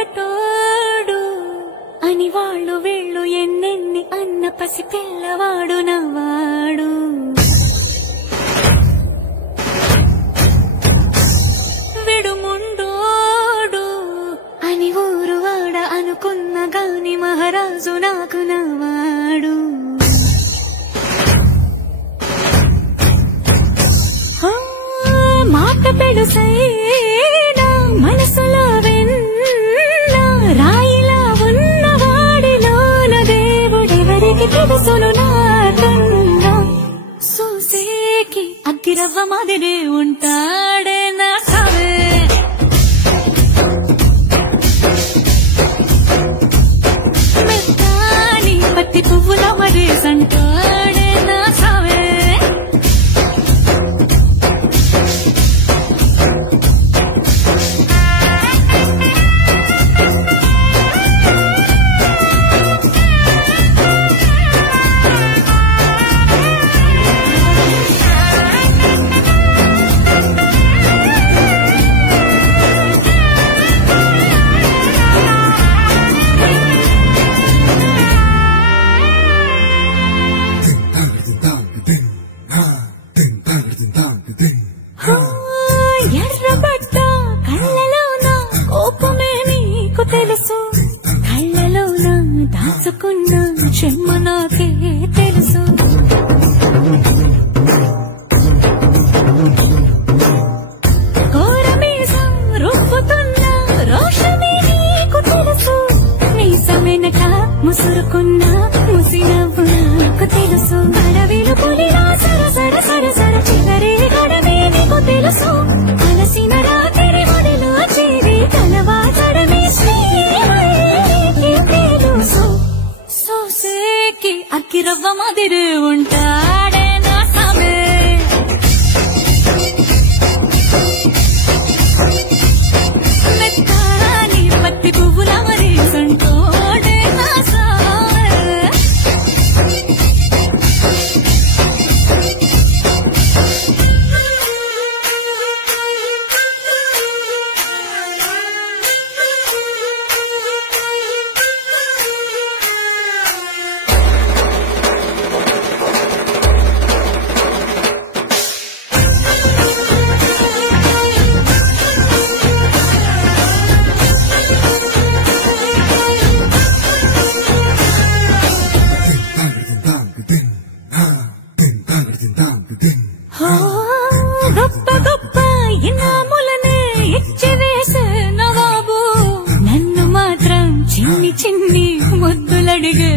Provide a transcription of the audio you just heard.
మొగటోడు అని వాళ్ళు వీళ్ళు ఎన్నెన్ని అన్న పసి పిల్లవాడు నవ్వాడు. విడుముండోడు అని ఊరు వాడ అనుకున్న గాని మహారాజు నాకు నవ్వాడు. మాట పెడుసైనా మనసులో వెన్న రాయిలా ఉన్నవాడిలోన దేవుడెవరికి తెలుసును నాకన్నా. సూసేకి అగ్గిరవ్వ మాదిరే ఉంటాడే నా సావే. మెత్తాని పత్తి పువ్వుల మరేసంటాడే నా సావే. ఎర్రబడ్డ కళ్ళలోన కోపమే నీకు తెలుసు, కళ్ళలోన దాచుకున్న చెమ్మ నాకే తెలుసు. కోరమీసం రుబ్బుతున్న రోషమే నీకు తెలుసు, మీసమెనక ముసురుకున్న ముసినవ్వు నాకు తెలుసు. అడవిలు పులిలా సరసర సరసర చివరి గడవే నీకు తెలుసు, అలసిన రాత్రి ఒడిలో చేరి తలవాచడమే శ్రీకి తెలుసు. సోసేకి అక్కిరవ్వ మాదిరి ఉంటాడే నా సామే. మెత్తాని పత్తి పువ్వుల మరేసంటోడే నా సామే. గొప్ప గొప్ప ఇనాములనే ఇచ్చి వేసే నవాబు, నన్ను మాత్రం చిన్ని చిన్ని ముద్దులడిగే